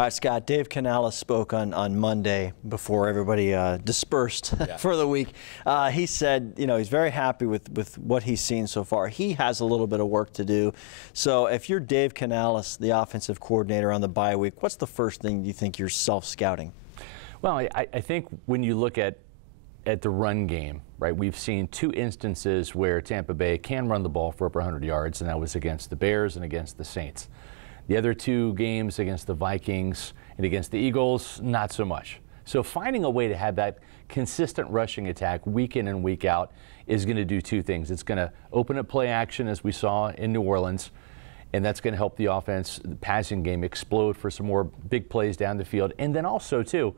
All right, Scott, Dave Canales spoke on Monday before everybody dispersed for the week. He said, you know, he's very happy with what he's seen so far. He has a little bit of work to do. So if you're Dave Canales, the offensive coordinator on the bye week, what's the first thing you think you're self-scouting? Well, I think when you look at the run game, right, we've seen two instances where Tampa Bay can run the ball for over 100 yards, and that was against the Bears and against the Saints. The other two games against the Vikings and against the Eagles, not so much. So finding a way to have that consistent rushing attack week in and week out is going to do two things. It's going to open up play action, as we saw in New Orleans, and that's going to help the offense, the passing game, explode for some more big plays down the field. And then also, too,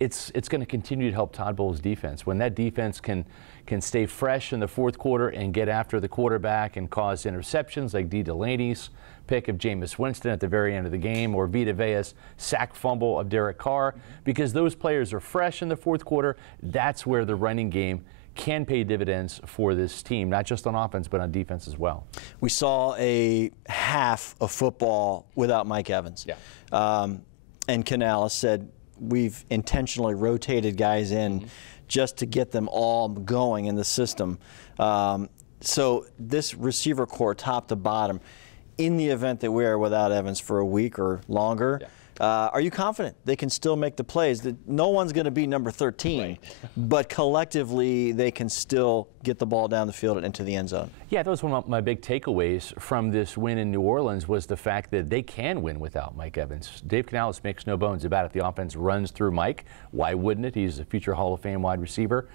it's going to continue to help Todd Bowles' defense. When that defense can stay fresh in the fourth quarter and get after the quarterback and cause interceptions like D. Delaney's pick of Jameis Winston at the very end of the game, or Vita Vea's sack fumble of Derek Carr, because those players are fresh in the fourth quarter, that's where the running game can pay dividends for this team, not just on offense, but on defense as well. We saw a half of football without Mike Evans. And Canales said, we've intentionally rotated guys in just to get them all going in the system. So this receiver core, top to bottom, in the event that we are without Evans for a week or longer, are you confident they can still make the plays? That no one's going to be number 13, but collectively they can still get the ball down the field and into the end zone? Yeah, that was one of my big takeaways from this win in New Orleans, was the fact that they can win without Mike Evans. Dave Canales makes no bones about it. The offense runs through Mike. Why wouldn't it? He's a future Hall of Fame wide receiver.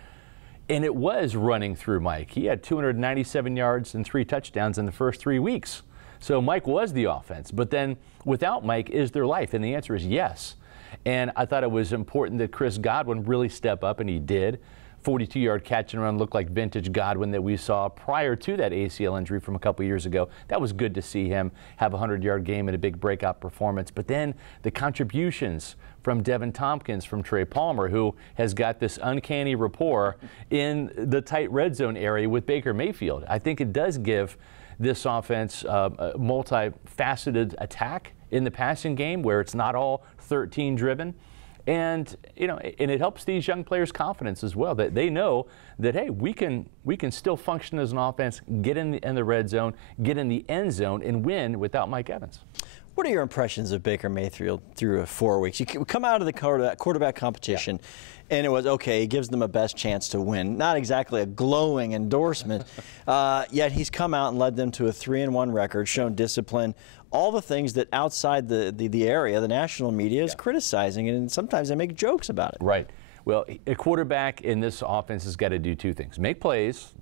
And it was running through Mike. He had 297 yards and 3 touchdowns in the first 3 weeks. So Mike was the offense. But then without Mike, is there life? And the answer is yes. And I thought it was important that Chris Godwin really step up, and he did. 42-yard catch and run looked like vintage Godwin that we saw prior to that ACL injury from a couple years ago. That was good to see him have a 100-yard game and a big breakout performance. But then the contributions from Devin Tompkins, from Trey Palmer, who has got this uncanny rapport in the tight red zone area with Baker Mayfield. I think it does give this offense a multifaceted attack in the passing game where it's not all 13 driven. And, you know, and it helps these young players' confidence as well, that they know that, hey, we can still function as an offense, get in the red zone, get in the end zone, and win without Mike Evans. What are your impressions of Baker Mayfield through 4 weeks? You come out of the quarterback competition, and it was, okay, he gives them a best chance to win. Not exactly a glowing endorsement, yet he's come out and led them to a 3-1 record, shown discipline, all the things that outside the area, the national media is criticizing, and sometimes they make jokes about it. Right. Well, a quarterback in this offense has got to do two things: make plays.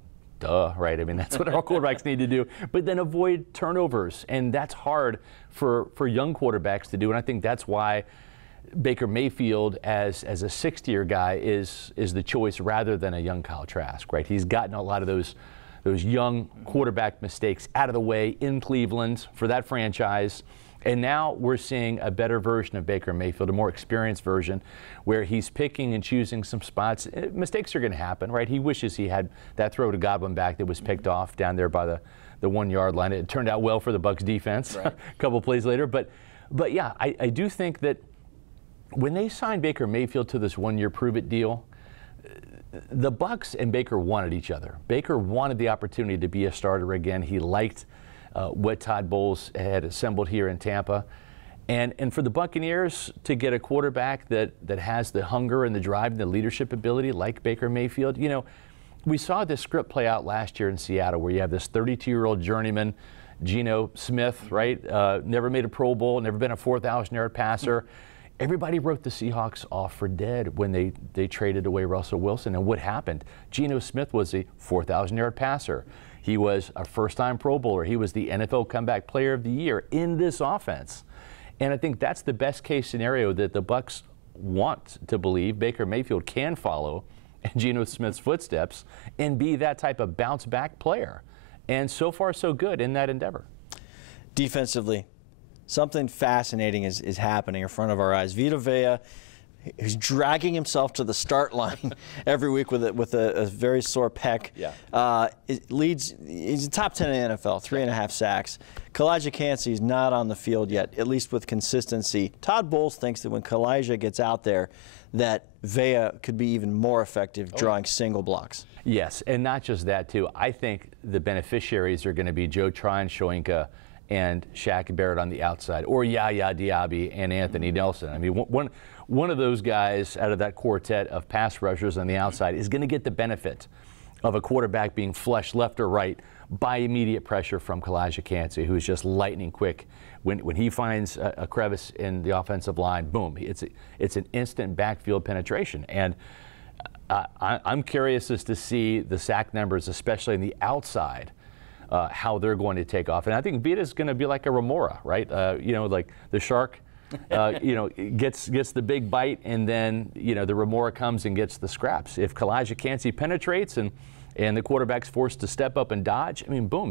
Duh, right? I mean, that's what our quarterbacks need to do. But then avoid turnovers, and that's hard for young quarterbacks to do. And I think that's why Baker Mayfield, as a 60-year guy, is the choice rather than a young Kyle Trask, right? He's gotten a lot of those young quarterback mistakes out of the way in Cleveland for that franchise. And now we're seeing a better version of Baker Mayfield, a more experienced version, where he's picking and choosing some spots. Mistakes are going to happen, right? He wishes he had that throw to Godwin back that was picked off down there by the 1-yard line. It turned out well for the Bucs defense a couple plays later. But yeah, I do think that when they signed Baker Mayfield to this 1-year prove-it deal, the Bucs and Baker wanted each other. Baker wanted the opportunity to be a starter again. He liked what Todd Bowles had assembled here in Tampa. And for the Buccaneers to get a quarterback that has the hunger and the drive and the leadership ability like Baker Mayfield, you know, we saw this script play out last year in Seattle, where you have this 32-year-old journeyman, Geno Smith, right? Never made a Pro Bowl, never been a 4,000-yard passer. Everybody wrote the Seahawks off for dead when they traded away Russell Wilson. And what happened? Geno Smith was a 4,000-yard passer. He was a first-time Pro Bowler. He was the NFL Comeback Player of the Year in this offense. And I think that's the best-case scenario that the Bucs want to believe Baker Mayfield can follow in Geno Smith's footsteps and be that type of bounce-back player. And so far, so good in that endeavor. Defensively, something fascinating is happening in front of our eyes. Vita Vea, who's dragging himself to the start line every week with a very sore pec. He's a top 10 in the NFL, 3.5 sacks. Kalijah Cansey's not on the field yet, at least with consistency. Todd Bowles thinks that when Kalijah gets out there, that Vea could be even more effective drawing single blocks. Yes, and not just that, too. I think the beneficiaries are going to be Joe Tryon-Shoyinka and Shaq Barrett on the outside, or Yaya Diaby and Anthony Nelson. I mean, one of those guys out of that quartet of pass rushers on the outside is going to get the benefit of a quarterback being flushed left or right by immediate pressure from Kalijah Cansey, who's just lightning quick. When he finds a crevice in the offensive line, boom, it's an instant backfield penetration. And I'm curious as to see the sack numbers, especially in the outside, how they're going to take off. And I think Vita's going to be like a Remora, right? You know, like the shark, you know, gets the big bite, and then, you know, the Remora comes and gets the scraps. If Kalijah Cansey penetrates and the quarterback's forced to step up and dodge, I mean, boom.